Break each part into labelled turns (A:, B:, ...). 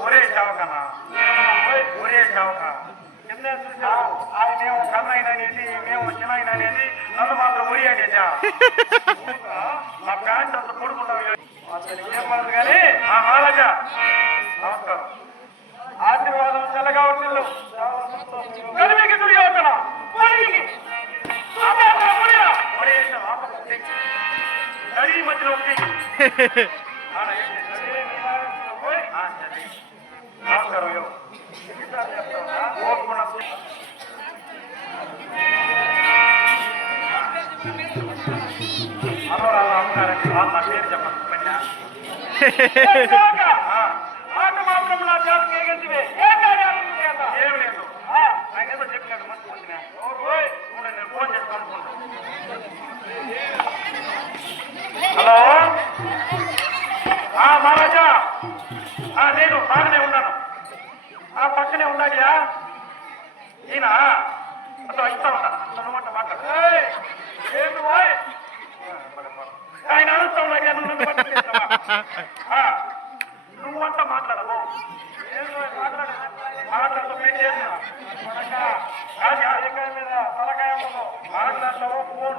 A: ఒరే సేవకనా ఓయ్, ఒరే సేవక కింద చూసావు ఆయన ఏమో కన్నైన అనేది మేము చిన్న అనేది నన్ను మాత్రం ఒరి అనేసా నా ప్యాంట్ అంత పడుకుంటావు అతనికి ఏం పడదు కానీ ఆ మహారాజా నమస్కారం ఆశీర్వాదం చల్లగా ఉంటుంది ಆಟ ಮಾತ್ರ ಹೇಗಿದ್ದೀವಿ ಹಲೋ నేను బాగానే ఉన్నాను. ఆ పక్కనే ఉన్నాడియా ఈయన అసలు ఇస్తా ఉన్నాను నన్ను మాట్లాడు. ఆయన అరుస్తా ఉన్నాడు నువ్వు నన్ను పట్టుకెళ్తావా? మాట్లాడవు ఏంది మాట్లాడుతూ పెళ్ళి చేసినావా? మీద తలకాయ ఉండదు. ఫోన్.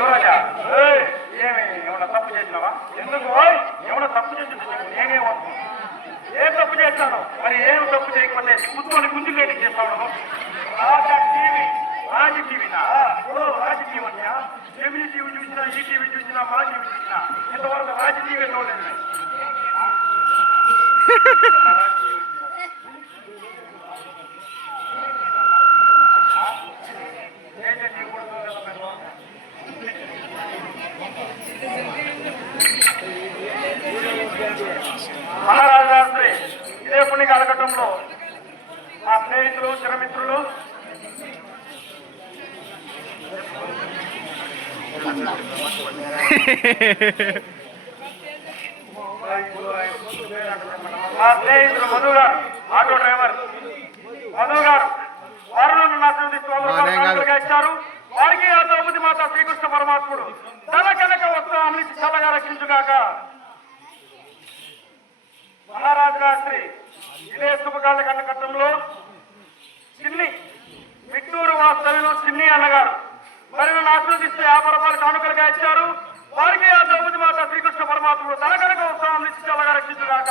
A: యువరాజా. ఏయ్, ఏమి ఏమన్నా తప్పు చేసినావా? ఎందుకు? ఏమైనా తప్పు చేసి నేనే వస్తాను ఏం తప్పు చేస్తాను? మరి ఏం తప్పు చేయకపోతే కుత్తుని గుంజు లేటి చేస్తాను రాజా టీవీ రాజీ టీవీనా ఓ రాజీ టీవీ అంటే జమిని టీవీ చూసినా ఈ టీవీ చూసినా మా టీవీ చూసినా? ఇంతవరకు రాజీ టీవీ చూడండి నేను. రాజీ టీవీ ఏంటంటే ఇప్పుడు చూడలేదు మీరు. శాస్త్రి ఇదే పుణ్య కాలఘట్టంలో మా స్నేహితులు చిరమిత్రులు. మా స్నేహితులు మధు గారు ఆటో డ్రైవర్. మధు గారు వారు నన్ను రూపాయలు కానుకలుగా ఇచ్చారు. వారికి ఆ ద్రౌపది మాత శ్రీకృష్ణ పరమాత్ముడు. మహారాజుగా శ్రీ ఇదే శుభకాల కన్నకట్టంలో చిన్ని మిట్నూరు వాస్తవ్యంలో చిన్ని అన్నగారు వారిని ఆశీర్వదిస్తే యాభై రూపాయలు కానుకలుగా ఇచ్చారు. వారికి ఆ ద్రౌపది మాత శ్రీకృష్ణ పరమాత్ముడు తనకనక ఉత్సవం నిశ్చితంగా రక్షించుగాక